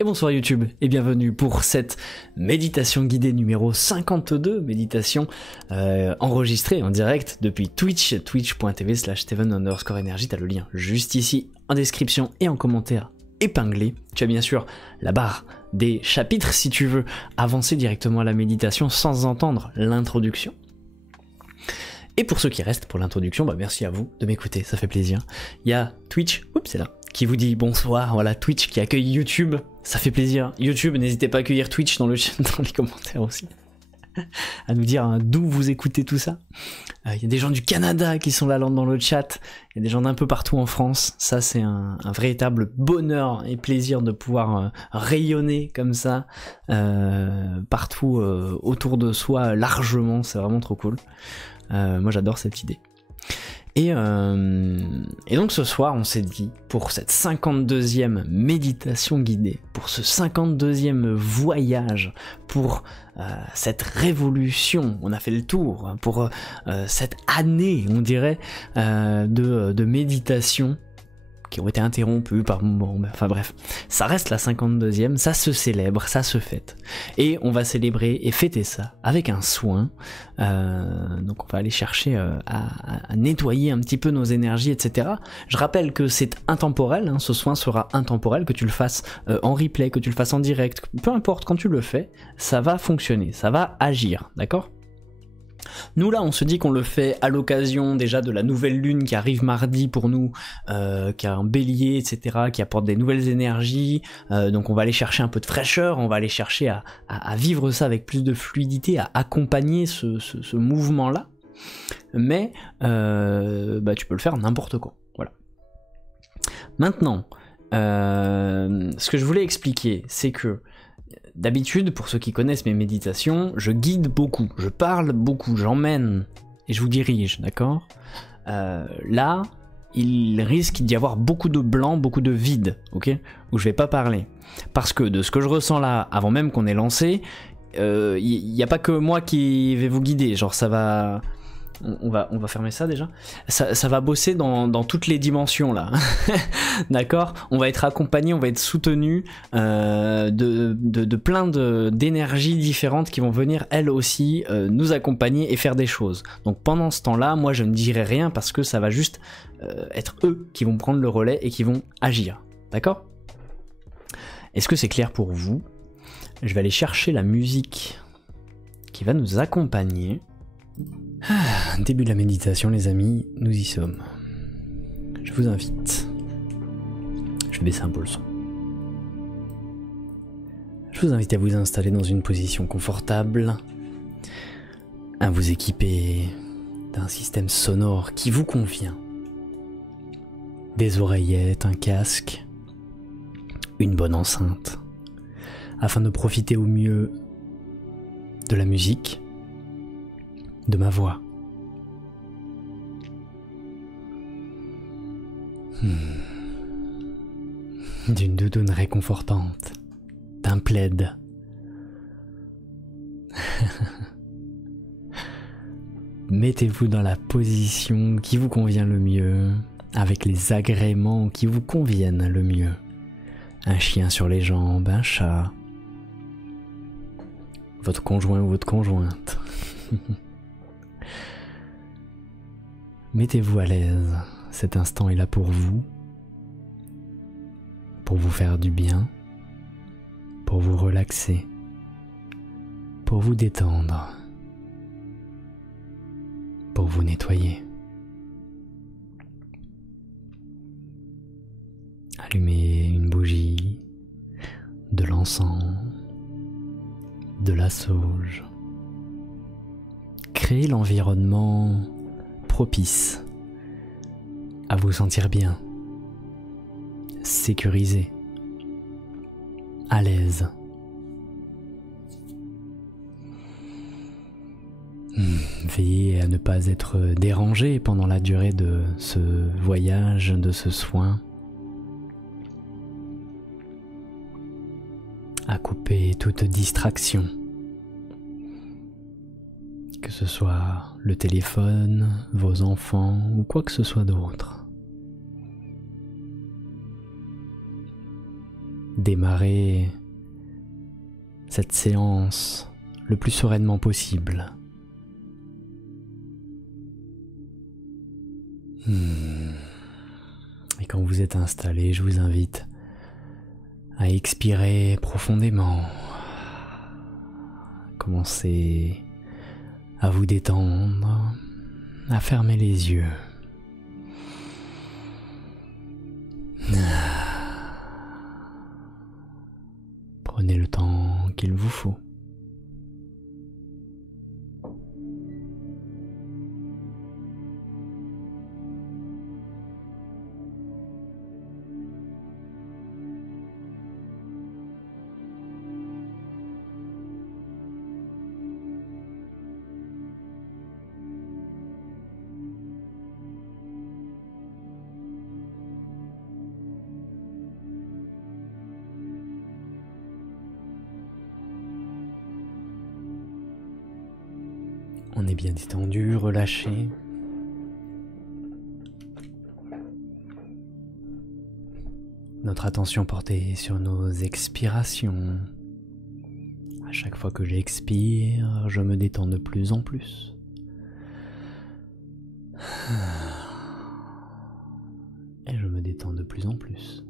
Et bonsoir YouTube, et bienvenue pour cette méditation guidée numéro 52, méditation enregistrée en direct depuis Twitch, twitch.tv/Steven_Energy, t'as le lien juste ici en description et en commentaire épinglé. Tu as bien sûr la barre des chapitres si tu veux avancer directement à la méditation sans entendre l'introduction. Et pour ceux qui restent pour l'introduction, bah merci à vous de m'écouter, ça fait plaisir. Il y a Twitch, oups c'est là, qui vous dit bonsoir, voilà Twitch qui accueille YouTube, ça fait plaisir. YouTube, n'hésitez pas à accueillir Twitch dans les commentaires aussi, à nous dire hein, d'où vous écoutez tout ça. Il y a des gens du Canada qui sont là dans le chat, il y a des gens d'un peu partout en France, ça c'est un véritable bonheur et plaisir de pouvoir rayonner comme ça, partout autour de soi largement, c'est vraiment trop cool. Moi j'adore cette idée. Et donc ce soir on s'est dit, pour cette 52e méditation guidée, pour ce 52e voyage, pour cette révolution, on a fait le tour, pour cette année on dirait de méditation qui ont été interrompus par moments, enfin bref, ça reste la 52e, ça se célèbre, ça se fête. Et on va célébrer et fêter ça avec un soin, donc on va aller chercher à nettoyer un petit peu nos énergies, etc. Je rappelle que c'est intemporel, hein, ce soin sera intemporel, que tu le fasses en replay, que tu le fasses en direct, peu importe, quand tu le fais, ça va fonctionner, ça va agir, d'accord ? Nous là on se dit qu'on le fait à l'occasion déjà de la nouvelle lune qui arrive mardi pour nous, qui a un bélier etc, qui apporte des nouvelles énergies, donc on va aller chercher un peu de fraîcheur, on va aller chercher à vivre ça avec plus de fluidité, à accompagner ce mouvement là, mais bah, tu peux le faire n'importe quand, voilà. Maintenant, ce que je voulais expliquer c'est que d'habitude, pour ceux qui connaissent mes méditations, je guide beaucoup, je parle beaucoup, j'emmène et je vous dirige, d'accord ? Là, il risque d'y avoir beaucoup de blanc, beaucoup de vide, ok ? Où je vais pas parler. Parce que de ce que je ressens là, avant même qu'on ait lancé, il n'y a pas que moi qui vais vous guider, genre ça va... On va fermer ça déjà. Ça va bosser dans toutes les dimensions là. D'accord ? On va être accompagné, on va être soutenu de plein d'énergies différentes qui vont venir elles aussi nous accompagner et faire des choses. Donc pendant ce temps-là, moi je ne dirai rien parce que ça va juste être eux qui vont prendre le relais et qui vont agir. D'accord ? Est-ce que c'est clair pour vous ? Je vais aller chercher la musique qui va nous accompagner. Début de la méditation les amis, nous y sommes. Je vous invite. Je vais baisser un peu le son. Je vous invite à vous installer dans une position confortable, à vous équiper d'un système sonore qui vous convient. Des oreillettes, un casque, une bonne enceinte, afin de profiter au mieux de la musique, de ma voix. D'une doudoune réconfortante, d'un plaid. Mettez-vous dans la position qui vous convient le mieux, avec les agréments qui vous conviennent le mieux. Un chien sur les jambes, un chat, votre conjoint ou votre conjointe. Mettez-vous à l'aise, cet instant est là pour vous faire du bien, pour vous relaxer, pour vous détendre, pour vous nettoyer. Allumez une bougie, de l'encens, de la sauge. Créez l'environnement propice à vous sentir bien, sécurisé, à l'aise. Veillez à ne pas être dérangé pendant la durée de ce voyage, de ce soin. À couper toute distraction. Que ce soit le téléphone, vos enfants ou quoi que ce soit d'autre. démarrer cette séance le plus sereinement possible. Et quand vous êtes installé, je vous invite à expirer profondément. Commencez à vous détendre, à fermer les yeux. Prenez le temps qu'il vous faut. On est bien détendu, relâché. Notre attention portée sur nos expirations. À chaque fois que j'expire, je me détends de plus en plus. Et je me détends de plus en plus.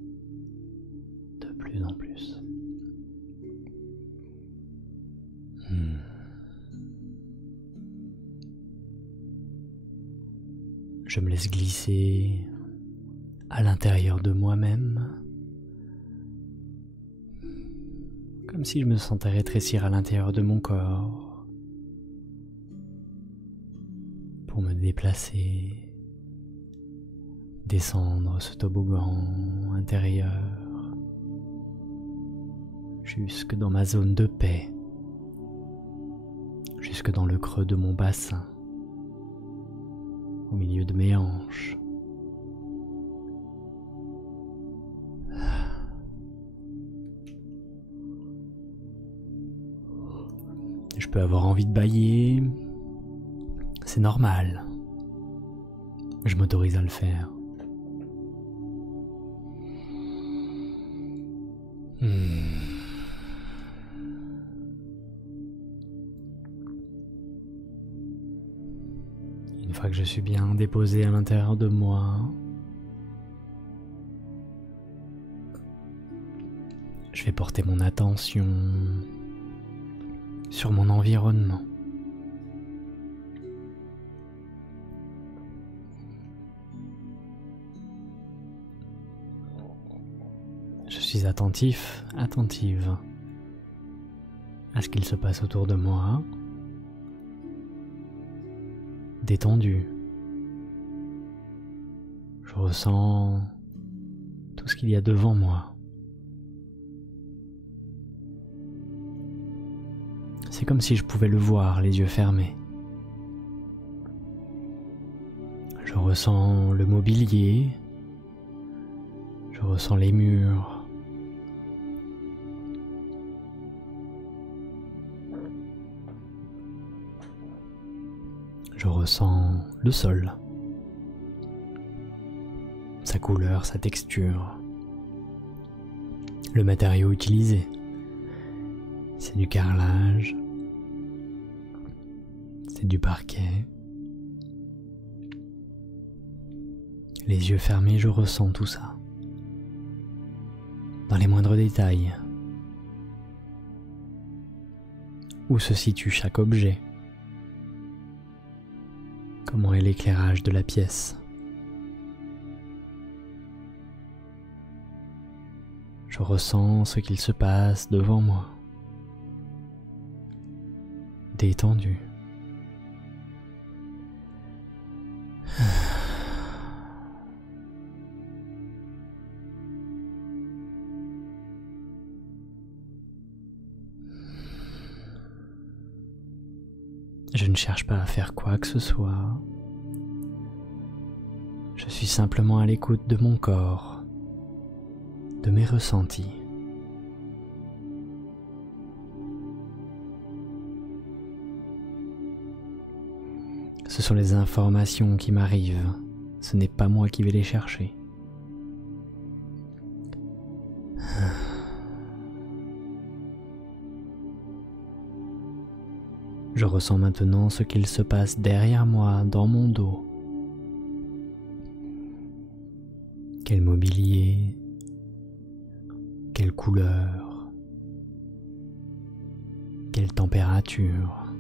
De plus en plus. Je me laisse glisser à l'intérieur de moi-même, comme si je me sentais rétrécir à l'intérieur de mon corps, pour me déplacer, descendre ce toboggan intérieur, jusque dans ma zone de paix, jusque dans le creux de mon bassin, au milieu de mes hanches. Je peux avoir envie de bâiller, c'est normal. Je m'autorise à le faire. Une fois que je suis bien déposé à l'intérieur de moi, je vais porter mon attention sur mon environnement. Je suis attentif, attentive à ce qu'il se passe autour de moi. Détendu. Je ressens tout ce qu'il y a devant moi. C'est comme si je pouvais le voir, les yeux fermés. Je ressens le mobilier. Je ressens les murs. Je ressens le sol, sa couleur, sa texture, le matériau utilisé. C'est du carrelage, c'est du parquet. Les yeux fermés, je ressens tout ça, dans les moindres détails. Où se situe chaque objet? Comment est l'éclairage de la pièce? Je ressens ce qu'il se passe devant moi. Détendu. Je ne cherche pas à faire quoi que ce soit. Je suis simplement à l'écoute de mon corps, de mes ressentis. Ce sont les informations qui m'arrivent, ce n'est pas moi qui vais les chercher. Je ressens maintenant ce qu'il se passe derrière moi, dans mon dos. Quel mobilier, quelle couleur, quelle température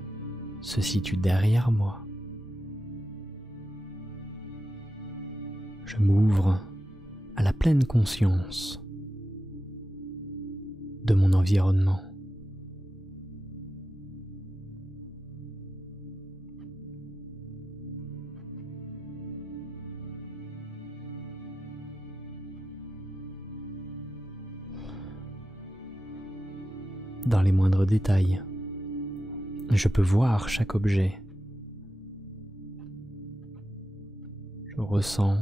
se situe derrière moi. Je m'ouvre à la pleine conscience de mon environnement. Dans les moindres détails, je peux voir chaque objet. Je ressens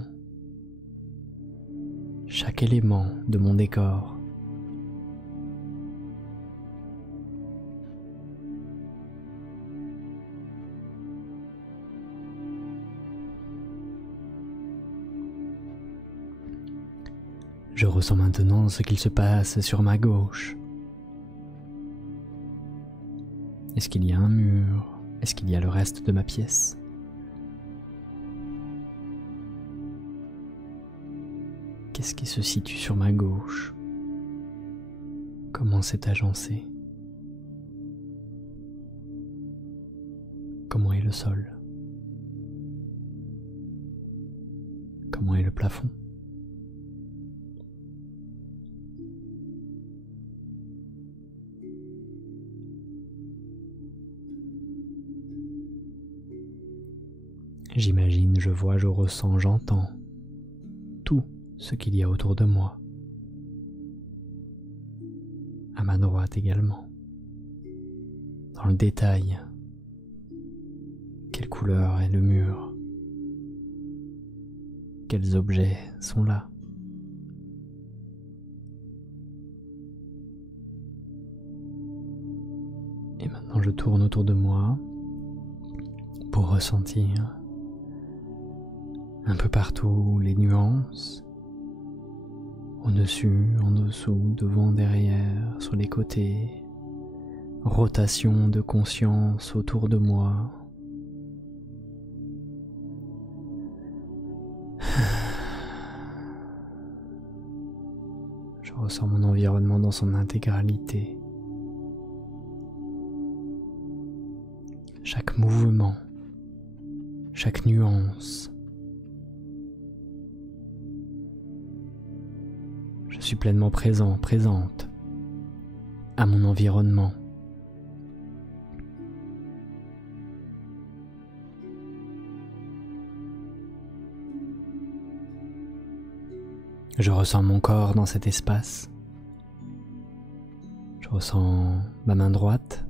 chaque élément de mon décor. Je ressens maintenant ce qu'il se passe sur ma gauche. Est-ce qu'il y a un mur? Est-ce qu'il y a le reste de ma pièce? Qu'est-ce qui se situe sur ma gauche? Comment c'est agencé? Comment est le sol? Comment est le plafond? J'imagine, je vois, je ressens, j'entends tout ce qu'il y a autour de moi. À ma droite également. Dans le détail. Quelle couleur est le mur? Quels objets sont là? Et maintenant je tourne autour de moi pour ressentir un peu partout les nuances, au-dessus, en dessous, devant, derrière, sur les côtés, rotation de conscience autour de moi. Je ressens mon environnement dans son intégralité. Chaque mouvement, chaque nuance. Je suis pleinement présent, présente à mon environnement. Je ressens mon corps dans cet espace. Je ressens ma main droite.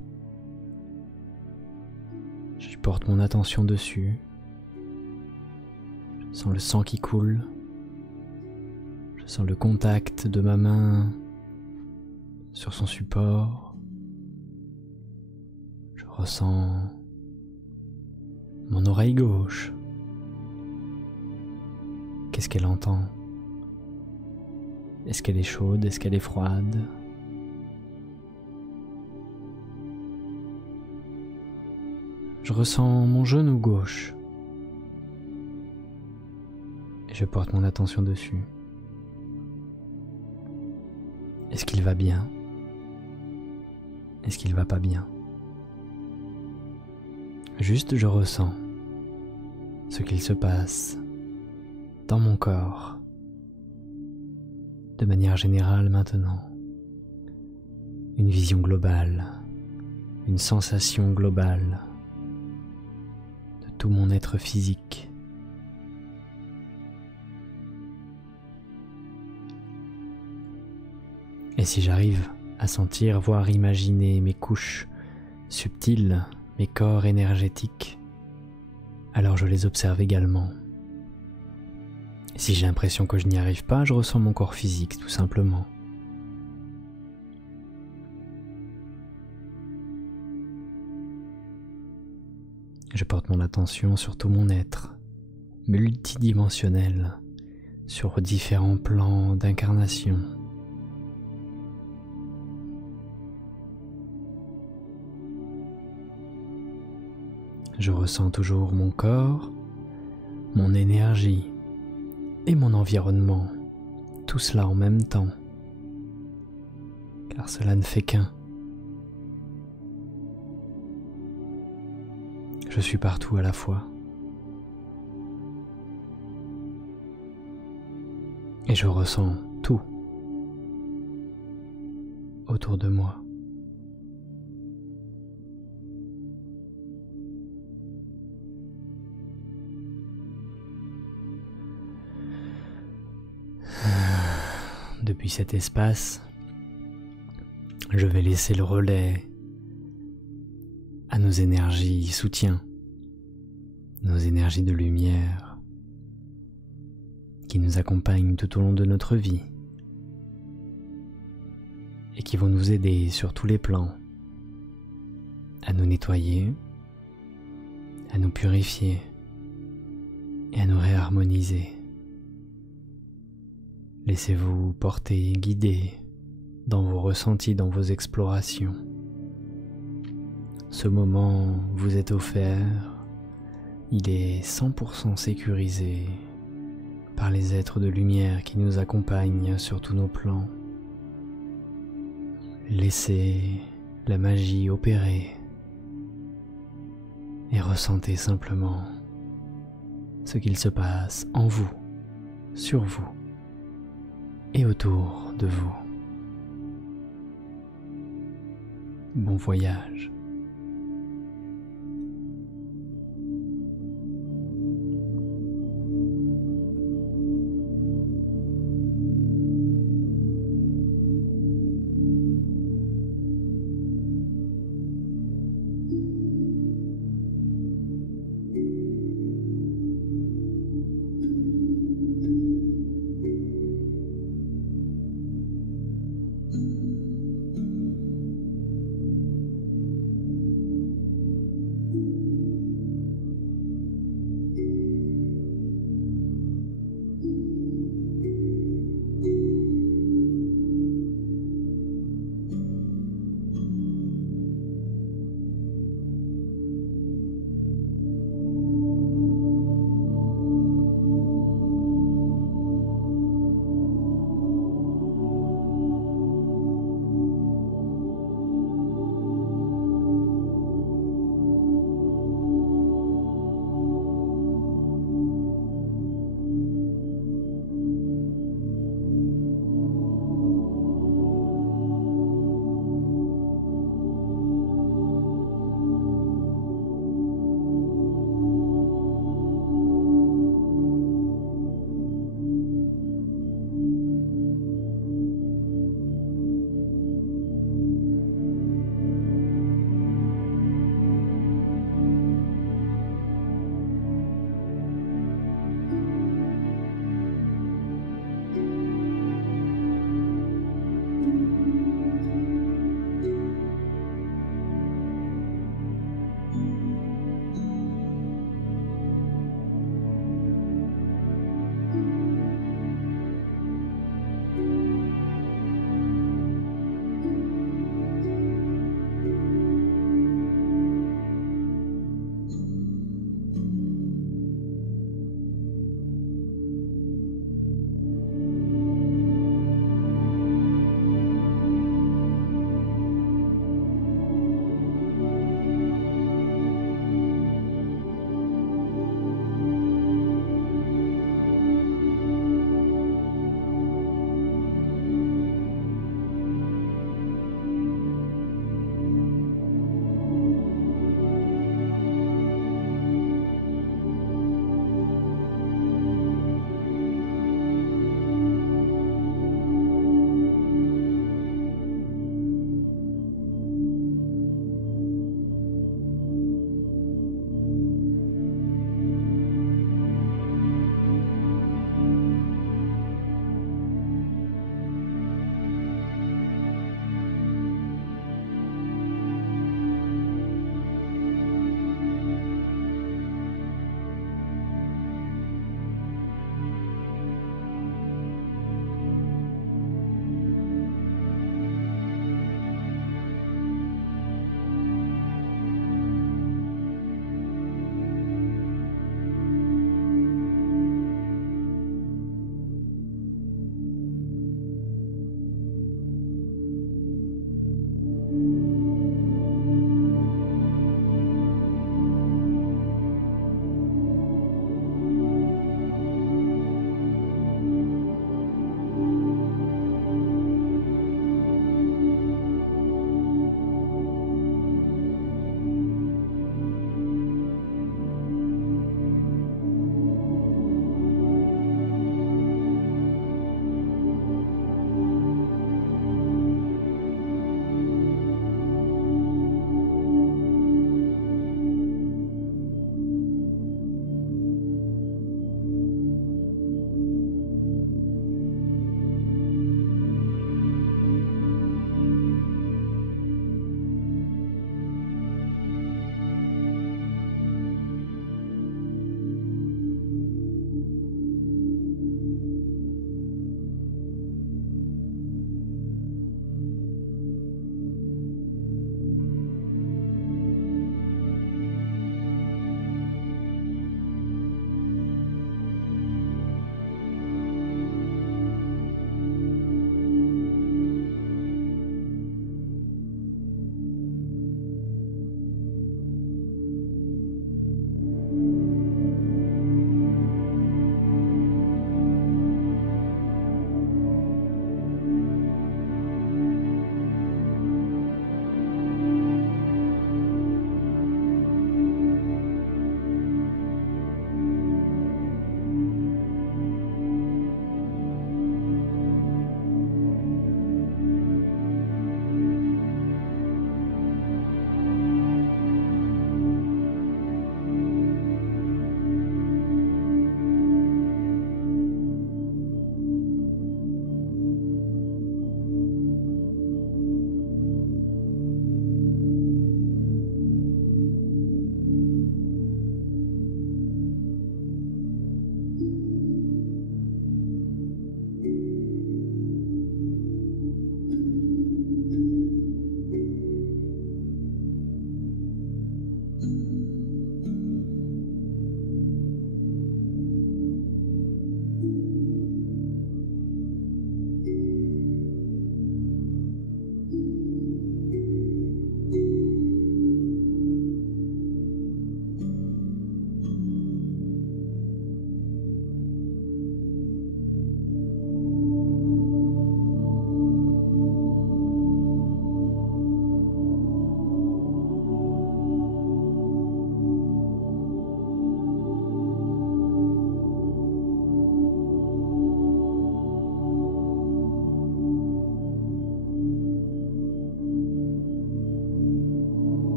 Je porte mon attention dessus. Je sens le sang qui coule. Je sens le contact de ma main sur son support. Je ressens mon oreille gauche. Qu'est-ce qu'elle entend? Est-ce qu'elle est chaude? Est-ce qu'elle est froide? Je ressens mon genou gauche. Et je porte mon attention dessus. Est-ce qu'il va bien? Est-ce qu'il va pas bien? Juste je ressens ce qu'il se passe dans mon corps. De manière générale maintenant, une vision globale, une sensation globale de tout mon être physique. Et si j'arrive à sentir, voire imaginer mes couches subtiles, mes corps énergétiques, alors je les observe également. Si j'ai l'impression que je n'y arrive pas, je ressens mon corps physique, tout simplement. Je porte mon attention sur tout mon être, multidimensionnel, sur différents plans d'incarnation. Je ressens toujours mon corps, mon énergie et mon environnement, tout cela en même temps, car cela ne fait qu'un. Je suis partout à la fois. Et je ressens tout autour de moi. Depuis cet espace, je vais laisser le relais à nos énergies soutien, nos énergies de lumière qui nous accompagnent tout au long de notre vie et qui vont nous aider sur tous les plans à nous nettoyer, à nous purifier et à nous réharmoniser. Laissez-vous porter, guider dans vos ressentis, dans vos explorations. Ce moment vous est offert, il est 100% sécurisé par les êtres de lumière qui nous accompagnent sur tous nos plans. Laissez la magie opérer et ressentez simplement ce qu'il se passe en vous, sur vous et autour de vous. Bon voyage.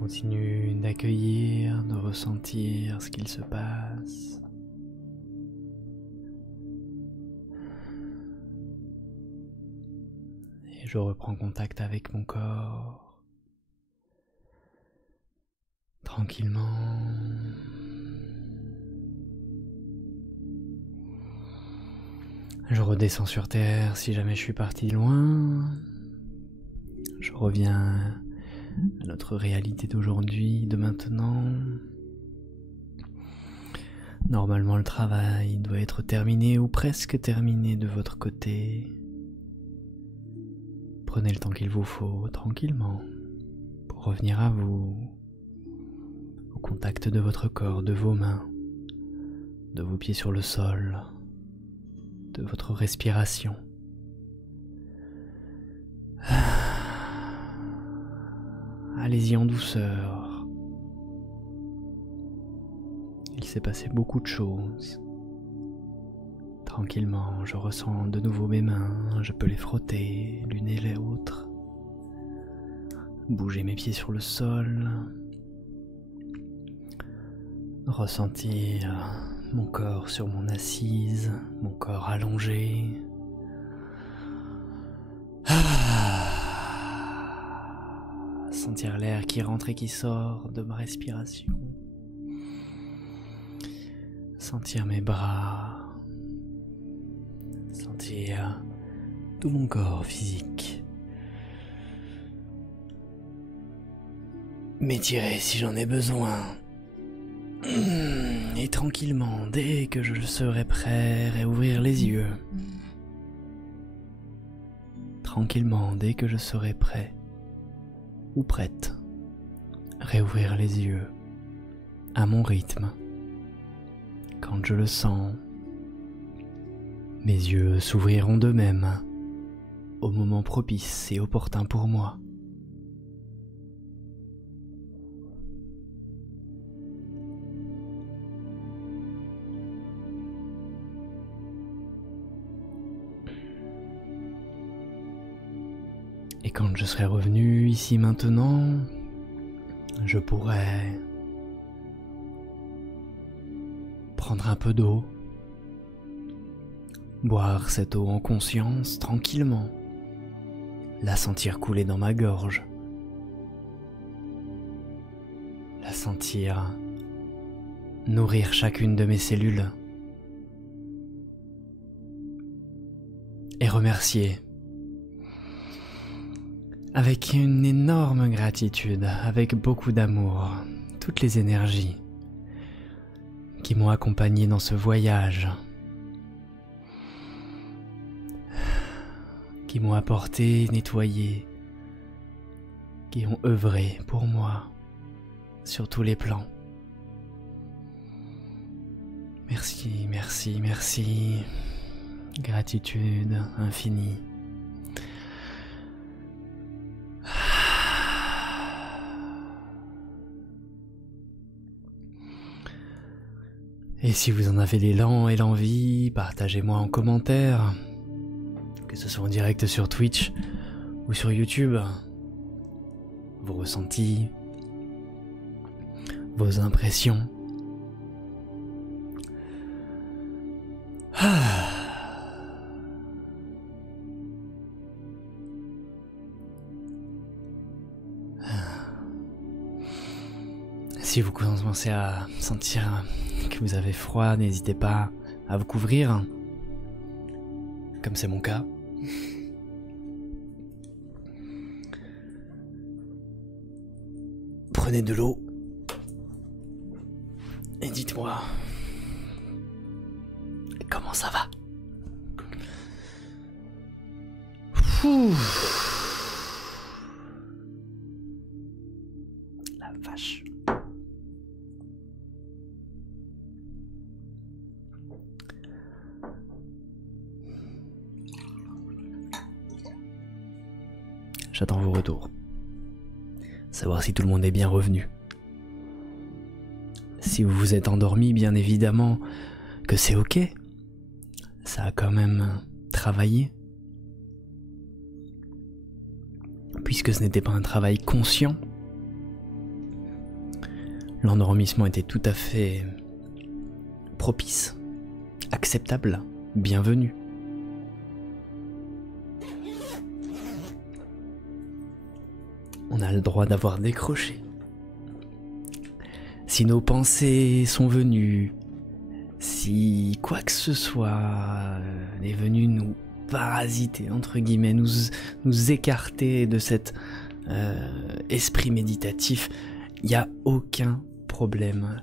Continue d'accueillir, de ressentir ce qu'il se passe. Et je reprends contact avec mon corps. Tranquillement. Je redescends sur terre si jamais je suis parti loin. Je reviens à notre réalité d'aujourd'hui, de maintenant. Normalement, le travail doit être terminé ou presque terminé de votre côté. Prenez le temps qu'il vous faut, tranquillement, pour revenir à vous, au contact de votre corps, de vos mains, de vos pieds sur le sol, de votre respiration. Allez-y en douceur. Il s'est passé beaucoup de choses. Tranquillement, je ressens de nouveau mes mains, je peux les frotter l'une et l'autre. Bouger mes pieds sur le sol. Ressentir mon corps sur mon assise, mon corps allongé. Sentir l'air qui rentre et qui sort de ma respiration. Sentir mes bras. Sentir tout mon corps physique. M'étirer si j'en ai besoin. Et tranquillement, dès que je serai prêt, réouvrir les yeux. Tranquillement, dès que je serai prêt ou prête, réouvrir les yeux à mon rythme. Quand je le sens, mes yeux s'ouvriront d'eux-mêmes au moment propice et opportun pour moi. Et quand je serai revenu ici maintenant, je pourrai prendre un peu d'eau, boire cette eau en conscience tranquillement, la sentir couler dans ma gorge, la sentir nourrir chacune de mes cellules et remercier avec une énorme gratitude, avec beaucoup d'amour, toutes les énergies qui m'ont accompagné dans ce voyage, qui m'ont apporté, nettoyé, qui ont œuvré pour moi sur tous les plans. Merci, merci, merci. Gratitude infinie. Et si vous en avez l'élan et l'envie, partagez-moi en commentaire, que ce soit en direct sur Twitch ou sur YouTube, vos ressentis, vos impressions. Si vous commencez à sentir que vous avez froid, n'hésitez pas à vous couvrir, comme c'est mon cas. Prenez de l'eau et dites-moi comment ça va. La vache. J'attends vos retours. Savoir si tout le monde est bien revenu. Si vous vous êtes endormi, bien évidemment que c'est ok. Ça a quand même travaillé. Puisque ce n'était pas un travail conscient. L'endormissement était tout à fait propice, acceptable, bienvenu. On a le droit d'avoir décroché. Si nos pensées sont venues, si quoi que ce soit est venu nous parasiter, entre guillemets, nous écarter de cet esprit méditatif, il n'y a aucun problème.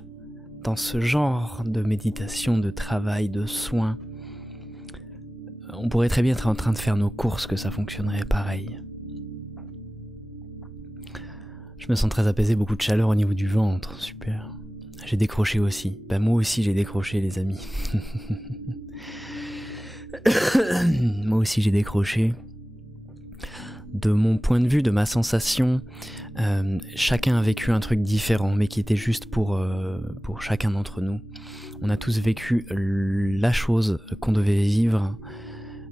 Dans ce genre de méditation, de travail, de soins, on pourrait très bien être en train de faire nos courses, que ça fonctionnerait pareil. Je me sens très apaisé, beaucoup de chaleur au niveau du ventre, super. J'ai décroché aussi. Bah moi aussi j'ai décroché les amis. Moi aussi j'ai décroché. De mon point de vue, de ma sensation, chacun a vécu un truc différent, mais qui était juste pour chacun d'entre nous. On a tous vécu la chose qu'on devait vivre,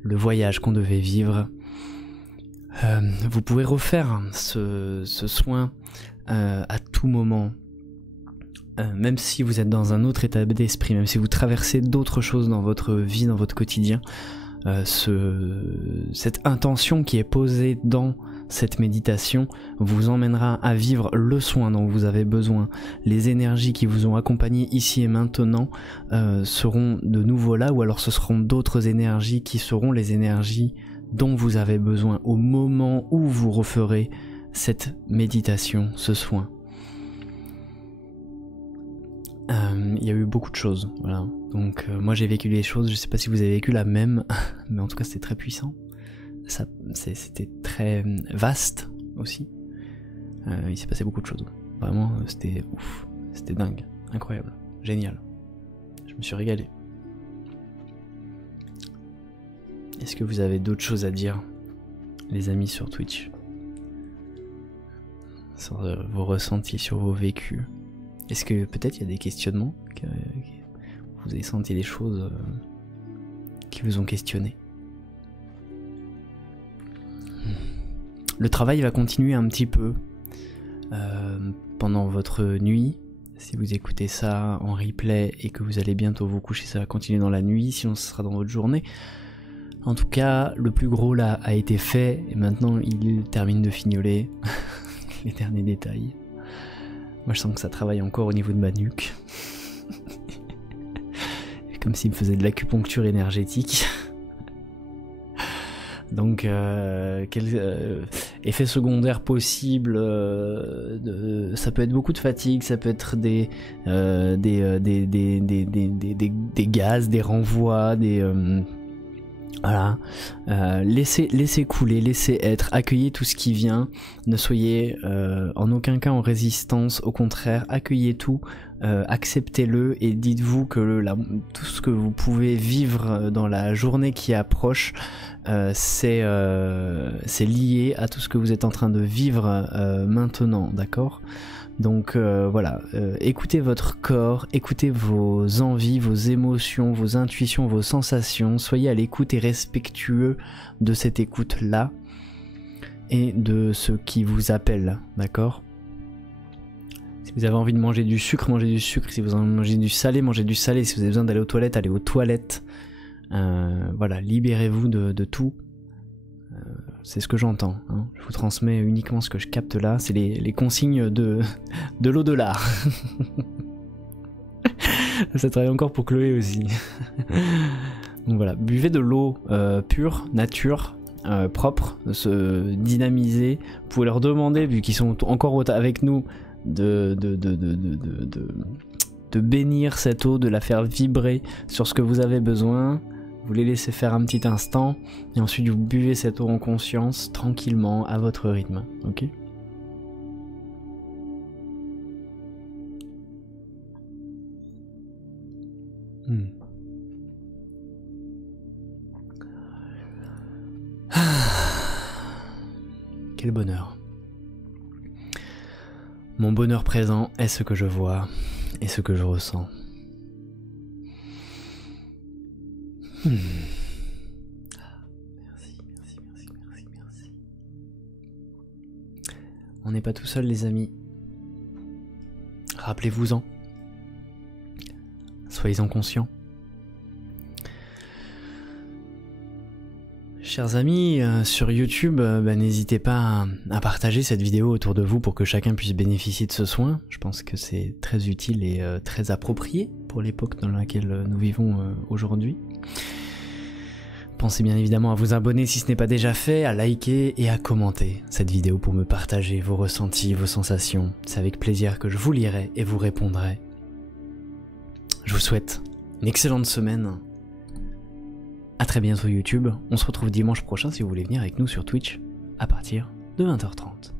le voyage qu'on devait vivre. Vous pouvez refaire ce soin à tout moment, même si vous êtes dans un autre état d'esprit, même si vous traversez d'autres choses dans votre vie, dans votre quotidien. Cette intention qui est posée dans cette méditation vous emmènera à vivre le soin dont vous avez besoin. Les énergies qui vous ont accompagné ici et maintenant seront de nouveau là, ou alors ce seront d'autres énergies qui seront les énergies dont vous avez besoin au moment où vous referez cette méditation, ce soin. Il y a eu beaucoup de choses, voilà. Donc moi j'ai vécu les choses, je sais pas si vous avez vécu la même, mais en tout cas c'était très puissant. C'était très vaste aussi. Il s'est passé beaucoup de choses. Vraiment, c'était ouf, c'était dingue, incroyable, génial. Je me suis régalé. Est-ce que vous avez d'autres choses à dire, les amis sur Twitch, sur vos ressentis, sur vos vécus? Est-ce que peut-être il y a des questionnements, que vous avez senti des choses qui vous ont questionné? Le travail va continuer un petit peu pendant votre nuit. Si vous écoutez ça en replay et que vous allez bientôt vous coucher, ça va continuer dans la nuit, sinon ce sera dans votre journée. En tout cas, le plus gros là a été fait et maintenant il termine de fignoler les derniers détails. Moi je sens que ça travaille encore au niveau de ma nuque. Comme s'il me faisait de l'acupuncture énergétique. Donc quel effet secondaire possible, ça peut être beaucoup de fatigue, ça peut être des gaz, des renvois, voilà. Laissez couler, laissez être, accueillez tout ce qui vient, ne soyez en aucun cas en résistance, au contraire, accueillez tout, acceptez-le et dites-vous que tout ce que vous pouvez vivre dans la journée qui approche, c'est lié à tout ce que vous êtes en train de vivre maintenant, d'accord ? Donc voilà, écoutez votre corps, écoutez vos envies, vos émotions, vos intuitions, vos sensations, soyez à l'écoute et respectueux de cette écoute-là et de ce qui vous appelle, d'accord ? Si vous avez envie de manger du sucre, mangez du sucre, si vous avez envie de manger du salé, mangez du salé, si vous avez besoin d'aller aux toilettes, allez aux toilettes, voilà, libérez-vous de tout. C'est ce que j'entends, hein. Je vous transmets uniquement ce que je capte là, c'est les consignes de l'au-delà. Ça travaille encore pour Chloé aussi. Donc voilà, buvez de l'eau pure, nature, propre, se dynamiser. Vous pouvez leur demander, vu qu'ils sont encore avec nous, de bénir cette eau, de la faire vibrer sur ce que vous avez besoin. Vous les laissez faire un petit instant et ensuite vous buvez cette eau en conscience, tranquillement, à votre rythme, ok ? Quel bonheur. Mon bonheur présent est ce que je vois et ce que je ressens. Merci. On n'est pas tout seul, les amis. rappelez-vous-en. Soyez-en conscients. Chers amis, sur YouTube, n'hésitez pas à partager cette vidéo autour de vous pour que chacun puisse bénéficier de ce soin. Je pense que c'est très utile et très approprié pour l'époque dans laquelle nous vivons aujourd'hui. Pensez bien évidemment à vous abonner si ce n'est pas déjà fait, à liker et à commenter cette vidéo pour me partager vos ressentis, vos sensations. C'est avec plaisir que je vous lirai et vous répondrai. Je vous souhaite une excellente semaine. A très bientôt YouTube, on se retrouve dimanche prochain si vous voulez venir avec nous sur Twitch à partir de 20h30.